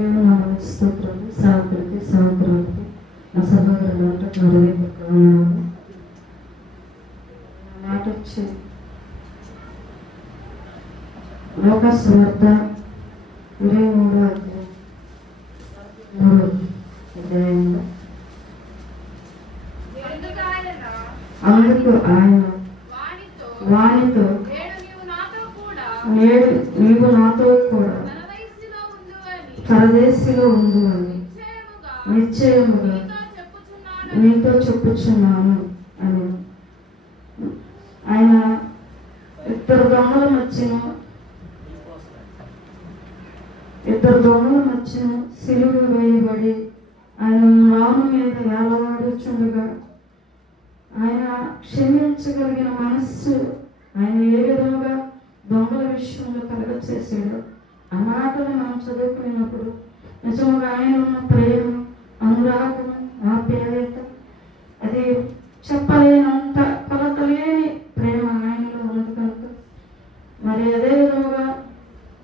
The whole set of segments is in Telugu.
దేవుని నామమునకు స్తోత్రాలు. సేవకులకి సేవకురాలకి నా సహోదరులందరికీ హృదయపూర్వకమైన మాట వచ్చి లోకాసు వార్త 23వ అధ్యాయంలో అందుకు ఆయన వానితో నేడు నీవు నాతో కూడా పరదేశిలో ఉండు అని నిశ్చయముగా నీతో చెప్పుచున్నాను అని. ఆయన ఇద్దరు దొంగల మధ్యన సిలువ వేయబడి ఆయన రాము మీద వేలవాడుచుండగా ఆయన క్షమించగలిగిన మనస్సు ఆయన ఏ విధంగా దొంగల విషయంలో కలగచేసాడో ఆ మాటలు మనం చదువుకున్నప్పుడు నిజంగా ఆయన ఉన్న ప్రేమ, అనురాగం, ఆప్యాయత అది చెప్పలేనంత కొలతలేని ప్రేమ ఆయనలో ఉన్నది కనుక మరి అదే విధంగా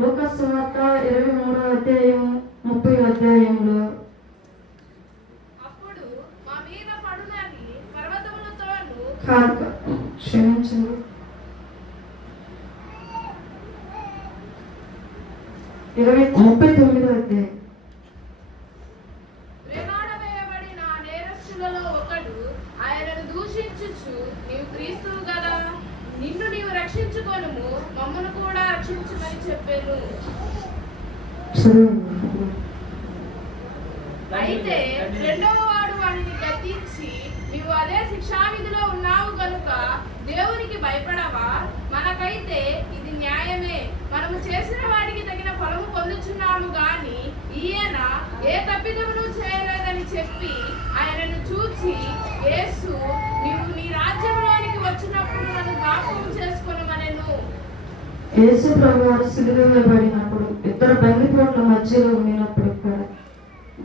లూకాసు వార్త 23వ అధ్యాయం 30వ అధ్యాయంలో క్షమించండి 39వ అధ్యాయం నిన్ను నీవు రక్షించుకోను, మమ్మను కూడా రక్షించమని చెప్పాను. అయితే రెండవ వాడు వాడిని గద్దించి, నీవు అదే శిక్షావిధిలో ఉన్నావు కనుక దేవునికి భయపడవా? మనకైతే ఇది న్యాయమే, మనము చేసిన వాడికి తగిన ఫలము పొందుచున్నాము గాని ఈయన ఏ తప్పిదమును చేయలేదని చెప్పి ఆయనను చూచి, యేసు నీవు నీ రాజ్యంలోనికి వచ్చినప్పుడు నన్ను జ్ఞాపకం చేసుకొనమనెను. యేసు ప్రభువారు సిలువ వేయబడినప్పుడు ఇద్దరు బందిపోట్ల మధ్యలో ఉన్నప్పుడు కూడా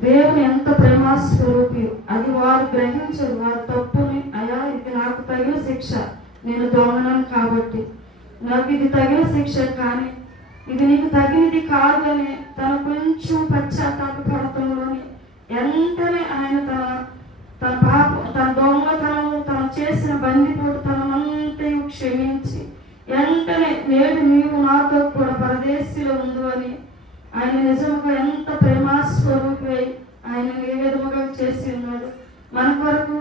దేవుని ఎంత ప్రేమాస్వరూపి అది వారు గ్రహించరు. వారి తప్పుని, అయ్యా ఇది నాకు తగిన శిక్ష, నేను దొంగనను కాబట్టి నాకు ఇది తగిన శిక్ష, కానీ ఇది నీకు తగినది కాదని తన కొంచెం పశ్చాత్తాపడతంలోని వెంటనే ఆయన తన పాపం, తన దొంగతనము, తను చేసిన బందిపోటు తనంతా క్షమించి వెంటనే నేడు నీవు నాతో కూడా పరదేశిలో ఉండు అని ఆయన నిజంగా ఎంత ప్రేమాస్వరూపి ఆయన ఏ విధముగా చేసి ఉన్నాడు. మన కొరకు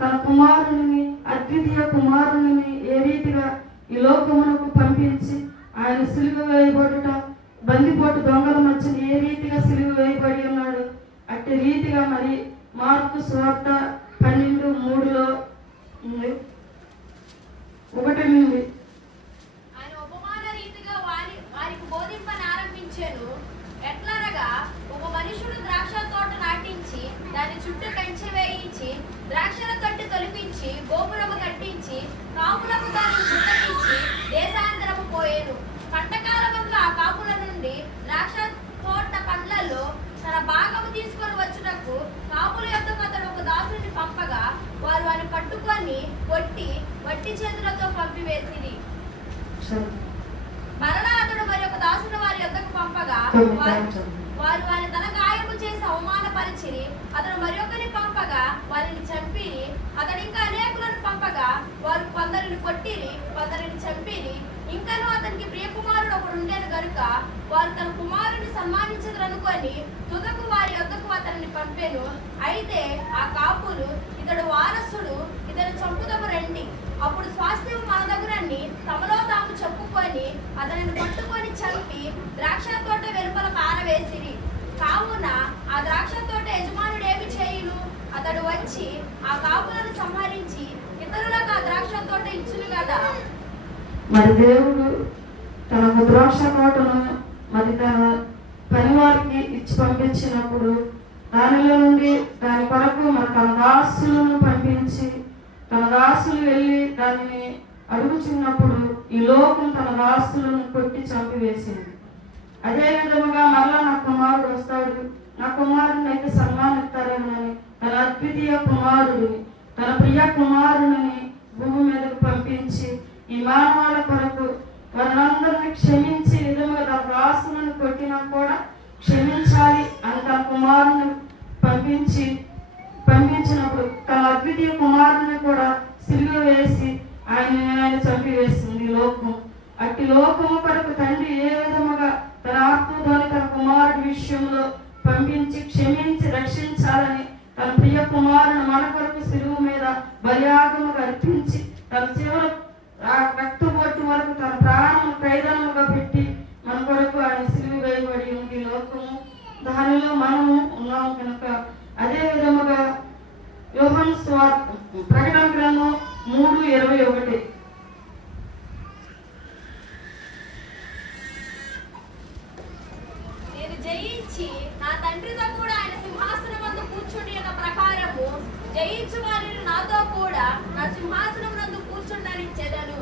తన కుమారుని, అద్వితీయ కుమారుని ఏ రీతిగా ఈ లోకమునకు పంపించి ఆయన సిలువ వేయబడుట, బందిపోటు దొంగల మధ్యన ఏ రీతిగా సిలువ వేయబడి ఉన్నాడు అట్టి రీతిగా మరి మార్కు సువార్త 12:3లో ఉంది. 1 నుండి ఆయన ఉపమాన రీతిగా వారికి బోధింపనారంభించెను. ఎట్లనగా ఒక మనుషుడు ద్రాక్ష తోట నాటించి దాని చుట్టూ కంచె వేయించి ద్రాక్షల తొట్టి తొలిపించి గోపురము కట్టించి కాపులకు దాన్ని గుర్తించి దేశాంతరము పోయేను. పంటకాలమందు ఆ కాపుల నుండి ద్రాక్ష తోట పండ్లలో తన భాగము తీసుకొని వచ్చుటకు కాపుల యొద్దకు అతడు ఒక దాసుని పంపగా వారు వారిని పట్టుకొని కొట్టి వట్టి చేతులతో పంపివేసిరి. మరలా అతడు మరి ఒక దాసుని వారి యొద్దకు పంపగా వారు వారి తన గాయము చేసి అవమానపరిచిరి. అతడు మరి ఒకరిని పంపగా వారిని చంపిరి. అతడు ఇంకా అనేకులను పంపగా వారు కొందరిని కొట్టిరి, కొందరిని చంపిరి. ఇంకనూ అతనికి ప్రియకుమారుడు ఒకడు ఉండేను గనుక వారు తన కుమారుని సన్మానించదనుకొని తుదకు వారి యొద్దకు అతనిని పంపెను. అయితే ఆ కాపులు, ఇతడు వారసుడు, ఇతడు చంపుదము రండి, అప్పుడు స్వాస్థ్యం మన దగ్గరని తమలో తాము చెప్పుకొని అతనిని పట్టుకొని చంపి ద్రాక్ష తోట వెలుపల పారవేసిరి. కావున ఆ ద్రాక్ష తోట యజమానుడు ఏమి చేయును? అతడు వచ్చి ఆ కాపులను సంహరించి ఇతరులకు ఆ ద్రాక్ష తోట ఇచ్చును కదా. మరి దేవుడు తన ద్రాక్ష తోటను మరి తన పని వారికి ఇచ్చి పంపించినప్పుడు దానిలో నుండి దాని కొరకు మరి తన దాసులను పంపించి తన దాసులు వెళ్ళి దానిని అడుగుచున్నప్పుడు ఈ లోకం తన దాసులను కొట్టి చంపివేసింది. అదే విధముగా మళ్ళా నా కుమారుడు వస్తాడు, నా కుమారుని అయితే సన్మానిస్తారేమోనని తన అద్వితీయ కుమారుడిని, తన ప్రియ కుమారుని భూమి మీదకు పంపించి ఈ మానవాళ కొరకు వారందరినీ క్షమించి విధముగా తన దాసులను కొట్టినా కూడా క్షమించాలి తన కుమారుని పంపించినప్పుడు తన అద్వితీయ కుమారుని కూడా సిలువ వేసి ఆయన చంపివేసింది లోకం. అట్టి లోకము కొరకు తండ్రి ఏ విధముగా తన ఆత్మతోని తన కుమారుడి విషయంలో పంపించి క్షమించి రక్షించాలని తన ప్రియ కుమారుని మన కొరకు సిలువ మీద బలియాగముగా అర్పించి తన చివరి రక్తబొట్టు వరకు తన ప్రాణము ఖైదనముగా పెట్టి మన కొరకు ఆయన సిలువ వేయబడి ఉంది లోకము. దానిలో మనము ఉన్నాము కనుక అదే విధముగా యోహాను సువార్త ప్రకటన గ్రంథం 3:21 నేను జయించి నా తండ్రితో కూడా ఆయన సింహాసనం నందు కూర్చుండి ఉన్న ప్రకారము జయించు వారిని నాతో కూడా నా సింహాసనం నందు కూర్చుండని చెదను.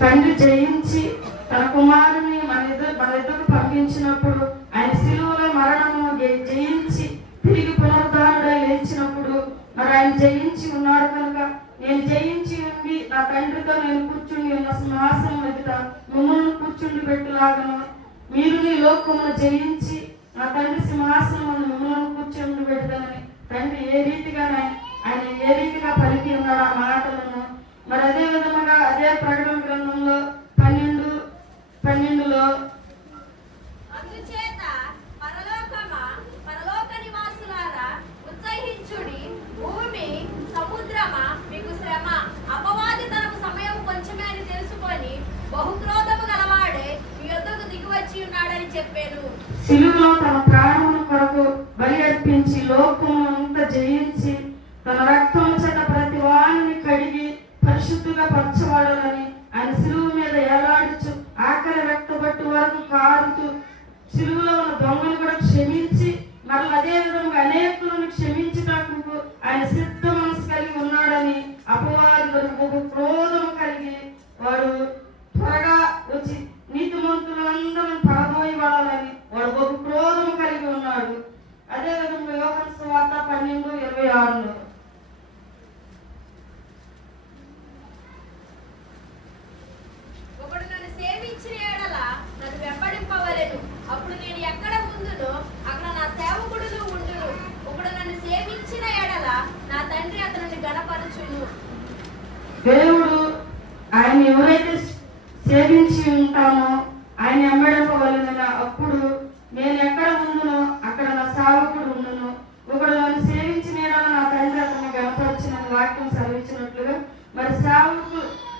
తండ్రి జయించి తన కుమారుని మన ఇద్దరు పంపించినప్పుడు ఆయన సిలువలో మరణము జయించి తిరిగి పునరుద్ధానుడై లేచినప్పుడు మరి ఆయన జయించి ఉన్నాడు కనుక నేను జయించి ఉండి నా తండ్రితో నేను కూర్చుండి ఉన్న సింహాసనం ఎదుట మిమ్మల్ని కూర్చుండి పెట్టులాగను మీరు నీ లోకమును జయించి నా తండ్రి సింహాసనం మిమ్మల్ని కూర్చుండి పెడతానని తండ్రి ఏ రీతిగా ఆయన ఏ రీతిగా పలికి ఉన్నాడు ఆ మాటలను. మరి అదే విధముగా అదే ప్రకటన గ్రంథంలో 12:12 అందుచేత పరలోక నివాసులారా ఉత్సహించుడి, భూమి సముద్రమా మీకు శ్రమ, అపవాది తనకు సమయం కొంచెమే అని తెలుసుకొని బహుక్రోధము గలవాడే మీ యొద్దకు దిగివచ్చి ఉన్నాడని చెప్పాను. సిలువలో తన ప్రాణముల కొరకు బలి అర్పించి లోకము అంతా జయించి తన రక్తము చేత ప్రతి వాణిని కడిగి పరిశుద్ధిగా పరచబడాలని ఆయన సిలువ మీద ఎలాడుచు ఆఖరి రక్తబట్టు వరకు కారుతూ సిలువలో ఉన్న దొంగను కూడా క్షమించి మరలా అదే విధంగా అనేకులను క్షమించటానికి ఆయన సిద్ధ మనసు కలిగి ఉన్నాడని అపవాది వరకు క్రోధం కలిగి వాడు త్వరగా వచ్చి నీతిమంతులందరూ పడదోయబడాలని వాడు ఒక క్రోధం కలిగి ఉన్నాడు. అదే విధంగా యోహాను సువార్త 12:26 ఒకడు నన్ను సేవించిన యెడల నన్ను వెంబడింపవలెను, అప్పుడు నేను ఎక్కడ ఉందునో అక్కడ నా సేవకుడులు ఉండును. ఒకడు నన్ను సేవించిన యెడల నా తండ్రి అతనిని గణపరచును. దేవుడు ఆయన ఎవరైతే సేవించి ఉంటామో ఆయన వెంబడింపవలెనని అప్పుడు నేను ఎక్కడ ఉండునో అక్కడ నా సేవకుడు ఉండును. ఒకడు నన్ను సేవించిన యెడల నా తండ్రి అతన్ని గణపరచిన వాక్యం సెలవిచ్చినట్లుగా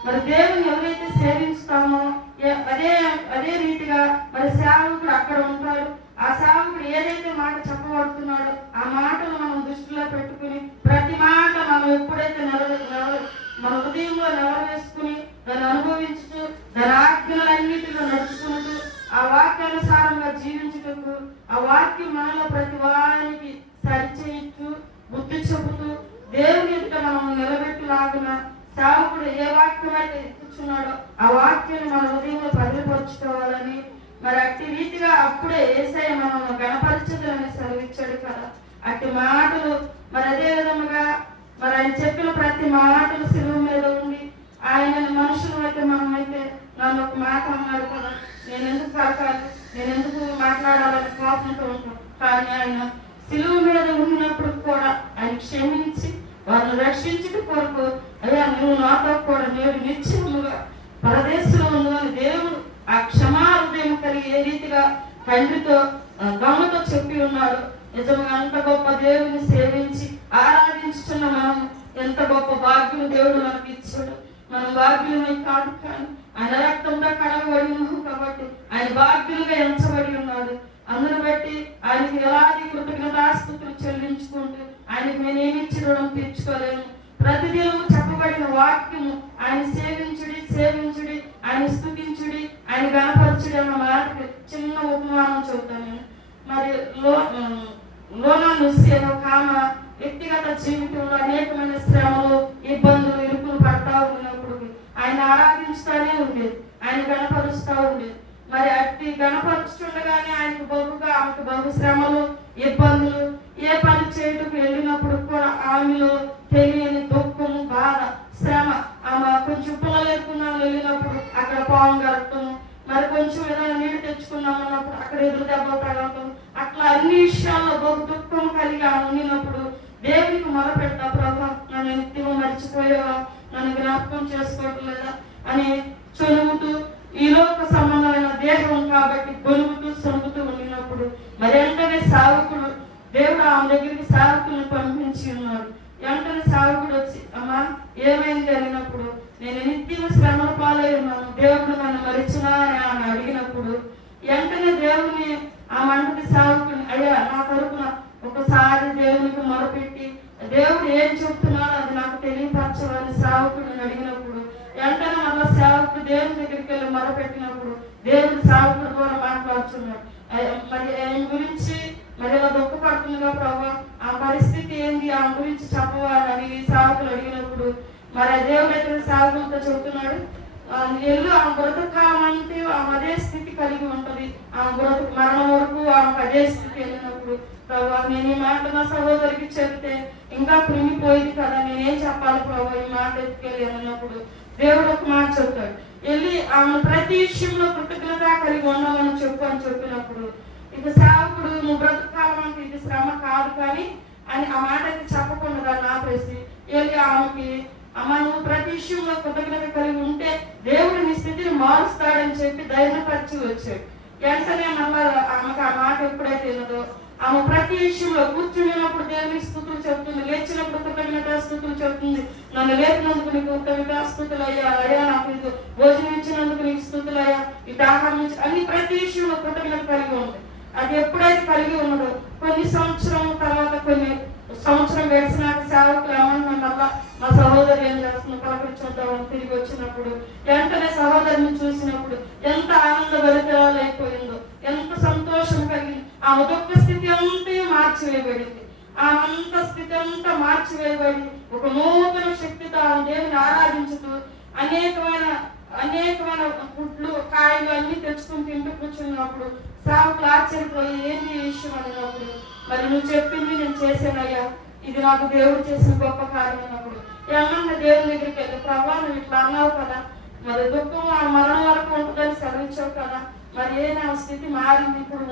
మరి దేవుని ఎవరైతే సేవించుతామో అదే రీతిగా మరి సేవకుడు అక్కడ ఉంటాడు. ఆ సేవకుడు ఏదైతే మాట చెప్పబడుతున్నాడో ఆ మాటలు మనం దృష్టిలో పెట్టుకుని ప్రతి మాట మనం ఎప్పుడైతే మన హృదయంలో నెరవేర్చుకుని దాన్ని అనుభవించుతూ దాని ఆజ్ఞలన్నిటిలో నడుచుకుంటూ ఆ వాక్యానుసారంగా జీవించుటకు ఆ వాక్యం మనలో ప్రతి వారికి సరిచేయచ్చు బుద్ధి చెబుతూ దేవుని ఎదుట మనం నిలబెట్టులాగున సేవకుడు ఏ వాక్యం అయితే ఎత్తుచున్నాడో ఆ వాక్యాన్ని మన హృదయంలో భద్రపరుచుకోవాలని మరి అట్టి రీతిగా అప్పుడే యేసయ్య మనం గణపరచదని సెలవిచ్చాడు కదా. అట్టి మాటలు మరి అదే విధముగా మరి ఆయన చెప్పిన ప్రతి మాటలు సిలువ మీద ఉండి ఆయన మనుషులు అయితే మనమైతే నన్ను ఒక మాట అన్నాడు కదా, నేను ఎందుకు పలకాలి, నేను ఎందుకు మాట్లాడాలని కోపంతో ఉంటాం. కానీ ఆయన సిలువ మీద ఉండినప్పుడు కూడా ఆయన క్షమించి వారిని రక్షించుట కొరకు అయ్యా నువ్వు నాతో కూడా నేడు నిశ్చయముగా పరదేశంలో ఉండు అని దేవుడు ఆ క్షమాహృదయం కలిగి ఏ రీతిగా తండ్రితో దొంగతో చెప్పి ఉన్నాడు. నిజంగా అంత గొప్ప దేవుని సేవించి ఆరాధించుతున్న మనం ఎంత గొప్ప భాగ్యం దేవుడు మనకి ఇచ్చాడు. మనం భాగ్యులమై కాదు కానీ ఆయన రక్తంతో కడగబడి ఉన్నాం కాబట్టి ఆయన భాగ్యులుగా ఎంచబడి ఉన్నాడు. అందును బట్టి ఆయనకి ఎలాంటి కృతజ్ఞతాస్తుతులు చెల్లించుకుంటూ ఆయనకి నేనేమిచ్చి రుణం తీర్చుకోలేము. ప్రతిదినము చెప్పబడిన వాక్యము ఆయన సేవించుడి ఆయన స్తుతించుడి ఆయన గణపరచుడి అన్న మాటకి చిన్న ఉపమానం చెబుతాను నేను. మరి లోనాను ఒక ఆమె వ్యక్తిగత జీవితంలో అనేకమైన శ్రమలు ఇబ్బందులు ఇరుకులు పడతా ఉన్నప్పుడు ఆయన ఆరాధించుతానే ఉండేది, ఆయన గణపరుస్తూ ఉండేది. మరి అట్టి గణపరుచుండగానే ఆమెకు బహు శ్రమలు ఇబ్బందులు ఏ పని చేయటకు వెళ్ళినప్పుడు కూడా ఆమెలో తెలియని దుఃఖము బాధ శ్రమ. ఆమె కొంచెం పొలం ఎక్కున్నాము వెళ్ళినప్పుడు అక్కడ పాము గరటం, మరి కొంచెం ఏదైనా నీళ్ళు తెచ్చుకున్నాం అన్నప్పుడు అక్కడ ఎదురు దెబ్బలు తగలటం, అక్కడ అట్లా అన్ని విషయాల్లో బహు దుఃఖం కలిగి ఉండినప్పుడు దేవునికి మొరపెట్టా, ప్రభా నన్ను నిత్యము మర్చిపోయావా, నన్ను జ్ఞాపకం చేసుకోవటం లేదా అని చొలుగుతూ ఈ లోక సంబంధమైన దేహం కాబట్టి గొలుగుతూ సొలుగుతూ ఉండినప్పుడు మరి వెంటనే సేవకుడు, దేవుడు ఆమె దగ్గరికి సేవకుని పంపించి ఉన్నాడు. వెంటనే సేవకుడు వచ్చి, అమ్మా ఏమైంది అడిగినప్పుడు, నేను నిత్యం శ్రమల పాలై ఉన్నాను, దేవుడు నన్ను మరిచినా అని ఆమె అడిగినప్పుడు వెంటనే దేవుని ఆ మంటకి సేవకుని, అయ్యా నా తరపున ఒకసారి దేవునికి మొరపెట్టి దేవుడు ఏం చెప్తున్నాడో అది నాకు తెలియపరచమని సేవకుడిని అడిగినప్పుడు వెంటనే మళ్ళీ సేవకుడు దేవుని దగ్గరికి వెళ్ళి మొరపెట్టినప్పుడు దేవుడు సేవకుడు ద్వారా మాట్లాడుతున్నాడు. మరి ఆయన గురించి మరి ఇలా దుఃఖపడుతుందిగా ప్రభా, ఆ పరిస్థితి ఏంది, ఆ గురించి చెప్పవా అని అడిగి సేవకులు అడిగినప్పుడు మరి దేవుడు అయితే సేవకులతో చెబుతున్నాడు, ఎల్లు ఆ బ్రతకాలం అంటే ఆమె అదే స్థితి కలిగి ఉంటది, ఆ బ్రతుకు మరణం వరకు ఆమెకు అదే స్థితి వెళ్ళినప్పుడు ప్రభా నేను ఈ మాట నా సహోదరికి చెప్తే ఇంకా కృంగిపోయింది కదా, నేనేం చెప్పాలి ప్రభా ఈ మాట ఎత్తుకెళ్ళి అన్నప్పుడు దేవుడు ఒక మాట చెప్తాడు, వెళ్ళి ఆమె ప్రతి విషయంలో కృతజ్ఞత కలిగి ఉండమని చెప్పు అని చెప్పినప్పుడు ఇది సేవకుడు నువ్వు బ్రతకాలం అంటే ఇది శ్రమ కాదు కానీ అని ఆ మాట అయితే చెప్పకుండా దాన్ని ఆపేసి వెళ్ళి ఆమెకి, అమ్మ నువ్వు ప్రతి విషయంలో కృతజ్ఞత కలిగి ఉంటే దేవుడు నీ స్థితిని మారుస్తాడని చెప్పి ధైర్యపరిచి వచ్చాడు. వెంటనే మళ్ళా ఆమెకు ఆ మాట ఎప్పుడైతే ఉన్నదో ఆమె ప్రతి విషయంలో కూర్చున్నప్పుడు దేవునికి స్థుతులు చెప్తుంది, లేచినప్పుడు కృతజ్ఞత స్థుతులు చెప్తుంది, నన్ను లేపినందుకు నీకు కృతజ్ఞత స్థుతులు అయ్యా, అయ్యా నాకు ఇది భోజనం ఇచ్చినందుకు నీకు స్థుతులు అయ్యా, ఇది ఆహారం ఇచ్చి అన్ని ప్రతి విషయంలో కృతజ్ఞత కలిగి ఉంది. అది ఎప్పుడైతే కలిగి ఉన్నదో కొన్ని సంవత్సరం తర్వాత కొన్ని సంవత్సరం గడిచినాక సేవకులు ఏమన్నా మా సహోదరు ఏం చేస్తున్నా పలకరించుకుంటామని తిరిగి వచ్చినప్పుడు వెంటనే సహోదరుని చూసినప్పుడు ఎంత ఆనందభరితరాలైపోయిందో, ఎంత సంతోషం కలిగింది. ఆమె దుఃఖ స్థితి అంతా మార్చివేయబడింది, ఆమె స్థితి అంతా మార్చివేయబడి ఒక నూతన శక్తితో ఆమె దేవుని ఆరాధించుతూ అనేకమైన గుడ్లు కాయలు అన్ని తెచ్చుకుని తింటూ కూర్చున్నప్పుడు సేవకులు ఆశ్చర్యపోయి ఏంటి ఈ విషయం అన్నప్పుడు మరి నువ్వు చెప్పింది నేను చేశానయ్యా, ఇది నాకు దేవుడు చేసిన గొప్ప కార్యం అన్నప్పుడు ఏమన్నా దేవుని దగ్గరికి వెళ్ళి ప్రభా నువ్వు ఇట్లా అన్నావు కదా, మరి దుఃఖం ఆ మరణం వరకు ఉంటుందని సెలవించావు కదా, మరి ఆమె స్థితి మారింది, ఇప్పుడు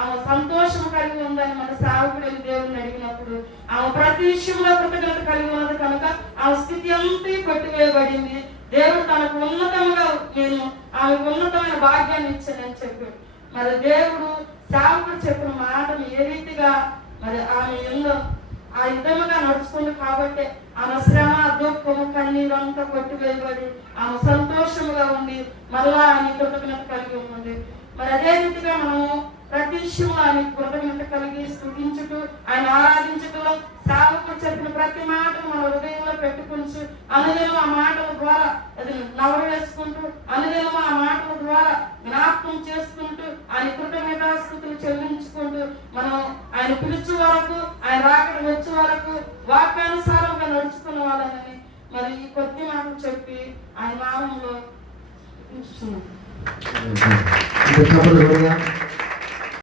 ఆమె సంతోషం కలిగి ఉందని మన సేవకుడు వెళ్ళి దేవుడిని అడిగినప్పుడు ఆమె ప్రతి విషయంలో కృతజ్ఞత కలిగి ఉన్నది కనుక ఆమె స్థితి అంతా కొట్టివేయబడింది. దేవుడు తనకు ఉన్నతంగా నేను ఆమెకు ఉన్నతమైన భాగ్యాన్ని ఇచ్చానని చెప్పాడు. మరి దేవుడు సేవకుడు చెప్పిన మాటను ఏ రీతిగా మరి ఆమె ఎన్నో ఆ విధముగా నడుచుకుంది కాబట్టి ఆమె శ్రమ దుఃఖము కన్నీరు అంతా కొట్టివేయబడి ఆమె సంతోషముగా ఉండి మళ్ళా ఆయన కృతజ్ఞత కలిగి ఉంది. మరి అదే రీతిగా మనము ప్రతి విషయంలో ఆయన కృతజ్ఞత కలిగి స్తుతించుటూ ఆయన ఆరాధించుటూ సేవకుడు చెప్పిన ప్రతి మాటను మన హృదయంలో పెట్టుకుని అనుదినం ఆ మాటల ద్వారా అది నవరు వేసుకుంటూ అనుదినం ఆ మాటల ద్వారా జ్ఞాపకం చేసుకుంటూ ఆయన కృతజ్ఞతాస్తుతులు చెల్లించుకుంటూ మనం ఆయన పిలుచు వరకు ఆయన రాకడ వచ్చే వరకు వాక్యానుసారంగా నడుచుకున్న వాళ్ళని మరి ఈ కొద్ది మాటలు చెప్పి ఆయన నామంలో ఉంచుతున్నాం.